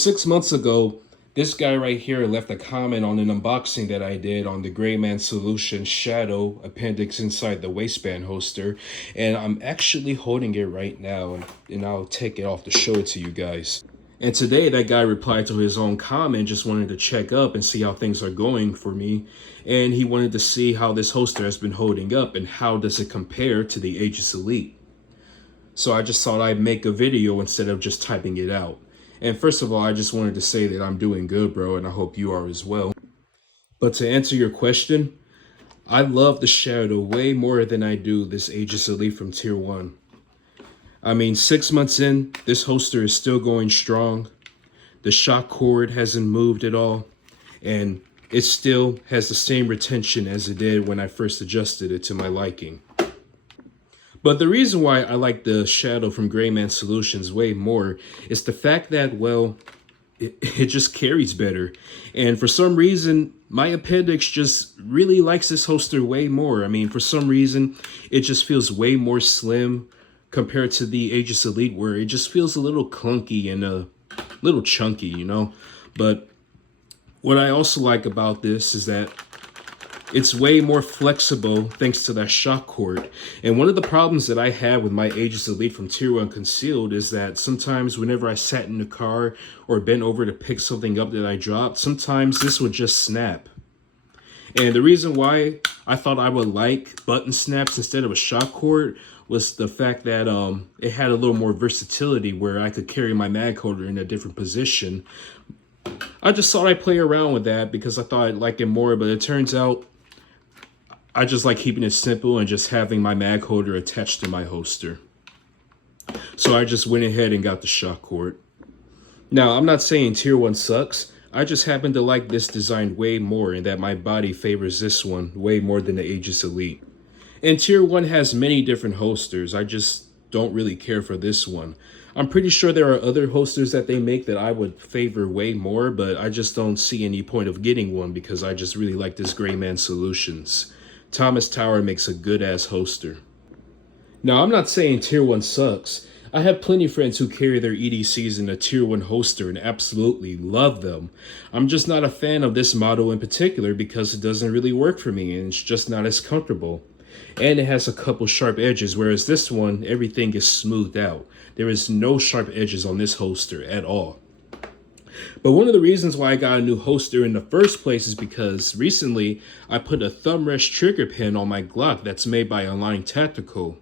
6 months ago, this guy right here left a comment on an unboxing that I did on the Grayman Solution Shadow appendix inside the waistband holster, and I'm actually holding it right now, and I'll take it off to show it to you guys. And today that guy replied to his own comment, just wanted to check up and see how things are going for me, and he wanted to see how this holster has been holding up and how does it compare to the Aegis Elite. So I just thought I'd make a video instead of just typing it out. And first of all, I just wanted to say that I'm doing good, bro, and I hope you are as well. But to answer your question, I love the Shadow way more than I do this Aegis Elite from Tier 1. I mean, 6 months in, this holster is still going strong. The shock cord hasn't moved at all, and it still has the same retention as it did when I first adjusted it to my liking. But the reason why I like the Shadow from Grayman Solutions way more is the fact that, well, it just carries better. And for some reason, my appendix just really likes this holster way more. I mean, for some reason, it just feels way more slim compared to the Aegis Elite, where it just feels a little clunky and a little chunky, you know? But what I also like about this is that it's way more flexible thanks to that shock cord. And one of the problems that I had with my Aegis Elite from Tier 1 Concealed is that sometimes whenever I sat in the car or bent over to pick something up that I dropped, sometimes this would just snap. And the reason why I thought I would like button snaps instead of a shock cord was the fact that it had a little more versatility where I could carry my mag holder in a different position. I just thought I'd play around with that because I thought I'd like it more, but it turns out I just like keeping it simple and just having my mag holder attached to my holster. So I just went ahead and got the shock cord. Now, I'm not saying Tier 1 sucks. I just happen to like this design way more and that my body favors this one way more than the Aegis Elite. And Tier 1 has many different holsters. I just don't really care for this one. I'm pretty sure there are other holsters that they make that I would favor way more, but I just don't see any point of getting one because I just really like this Grayman Solutions. Thomas Tower makes a good-ass holster. Now, I'm not saying Tier 1 sucks. I have plenty of friends who carry their EDCs in a Tier 1 holster and absolutely love them. I'm just not a fan of this model in particular because it doesn't really work for me and it's just not as comfortable. And it has a couple sharp edges, whereas this one, everything is smoothed out. There is no sharp edges on this holster at all. But one of the reasons why I got a new holster in the first place is because recently I put a thumb rest trigger pin on my Glock that's made by Align Tactical.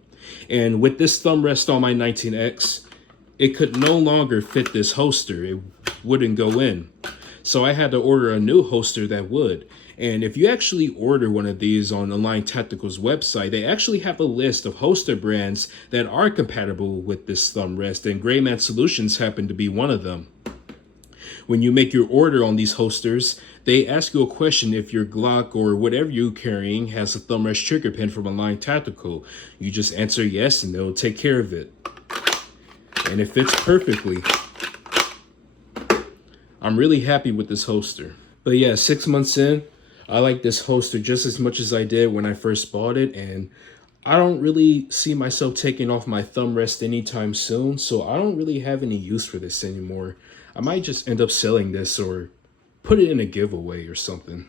And with this thumb rest on my 19X, it could no longer fit this holster. It wouldn't go in. So I had to order a new holster that would. And if you actually order one of these on Align Tactical's website, they actually have a list of holster brands that are compatible with this thumb rest, and Grayman Solutions happen to be one of them. When you make your order on these holsters, they ask you a question if your Glock or whatever you're carrying has a thumb rest trigger pin from Align Tactical. You just answer yes and they'll take care of it. And it fits perfectly. I'm really happy with this holster. But yeah, 6 months in, I like this holster just as much as I did when I first bought it, and I don't really see myself taking off my thumb rest anytime soon, so I don't really have any use for this anymore. I might just end up selling this or put it in a giveaway or something.